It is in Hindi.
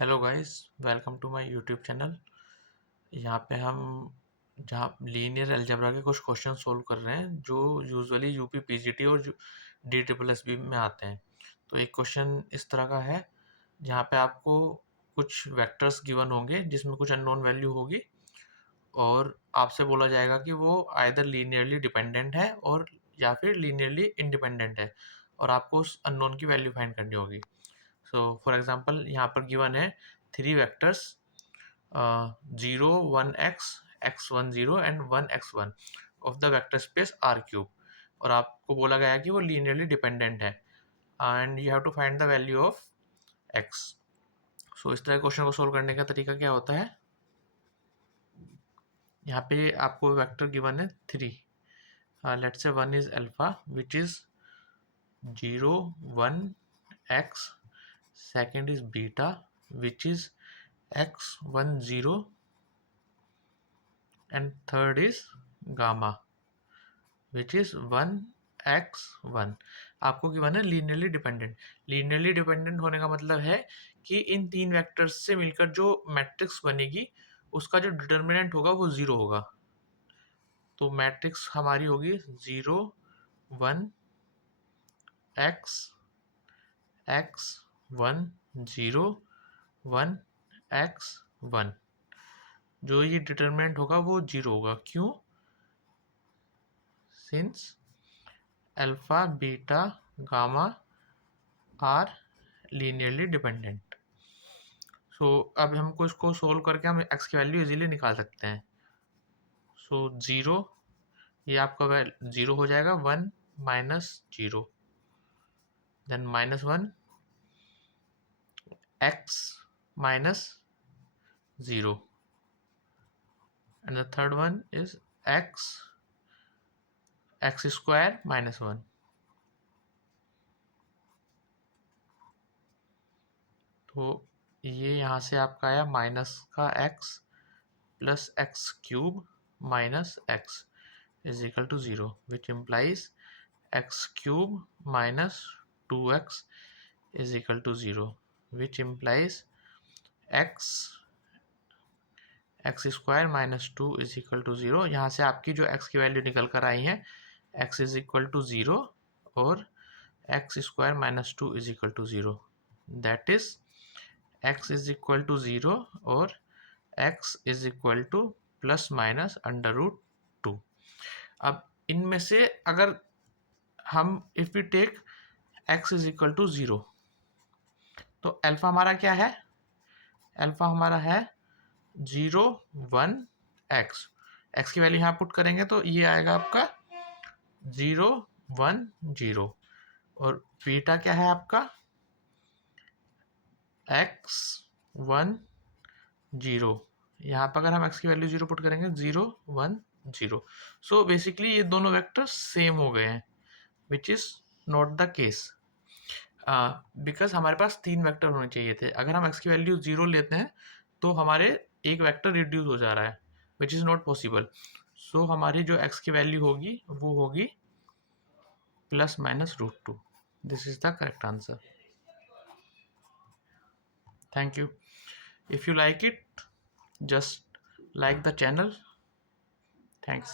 Hello guys, welcome to my YouTube channel. यहाँ पे हम जहाँ लीनियर अलजेब्रा के कुछ क्वेश्चन सोल्व कर रहे हैं जो यूजुअली यूपी पीजीटी और डी ट्रिपल एस बी में आते हैं। तो एक क्वेश्चन इस तरह का है जहाँ पे आपको कुछ वेक्टर्स गिवन होंगे जिसमें कुछ अननोन वैल्यू होगी और आपसे बोला जाएगा कि वो आइदर लीनियरली डिपेंडेंट है और या फिर लीनियरली इंडिपेंडेंट है और आपको उस अननोन की वैल्यू फाइंड करनी होगी। सो फॉर एग्जांपल यहाँ पर गिवन है three vectors 0 1 x x1 0 and 1 x1 of the vector space R cube और आपको बोला गया है कि वो लीनियरली डिपेंडेंट है and you have to find the value of x। So इस तरह क्वेश्चन को सोल्व करने का तरीका क्या होता है, यहाँ पे आपको वेक्टर गिवन है three. Let's say one is alpha which is 0 1 x, second is beta which is x1 0 and third is gamma which is 1 x1। आपको गिवन है लीनियरली डिपेंडेंट। लीनियरली डिपेंडेंट होने का मतलब है कि इन तीन वेक्टर्स से मिलकर जो मैट्रिक्स बनेगी उसका जो डिटर्मिनेंट होगा वो जीरो होगा। तो मैट्रिक्स हमारी होगी 0 1 x x1 0 1 x1। जो ये डिटरमिनेंट होगा वो जीरो होगा। क्यों? Since alpha beta gamma are linearly dependent. So अब हमको इसको सोल्व करके हम एक्स की वैल्यू इजीली निकाल सकते हैं। सो जीरो, ये आपका जीरो हो जाएगा, one minus zero, then minus one, x minus zero and the third one is x x square minus one. तो ये यहाँ से आपका आया माइनस का x plus x cube minus x is equal to zero which implies x cube minus two x is equal to zero which implies x x square minus two is equal to zero. यहाँ से आपकी जो एक्स की वैल्यू निकल कर आई है x is equal to zero और x square minus two is equal to zero, that is x is equal to zero और x is equal to plus minus under root two. अब इनमें से अगर हम if we take x is equal to zero तो अल्फा हमारा क्या है? अल्फा हमारा है 0 1 x। x की वैल्यू यहाँ पुट करेंगे तो ये आएगा आपका 0 1 0 और बीटा क्या है आपका x 1 0। यहाँ पर अगर हम x की वैल्यू जीरो पुट करेंगे 0 1 0। सो बेसिकली ये दोनों वेक्टर सेम हो गए हैं which is not the case because हमारे पास तीन वेक्टर होने चाहिए थे। अगर हम x की वैल्यू जीरो लेते हैं तो हमारे एक वेक्टर रिड्यूस हो जा रहा है which is not possible. So हमारी जो x की वैल्यू होगी वो होगी plus minus root two. This is the correct answer. Thank you. If you like it, just like the channel. Thanks.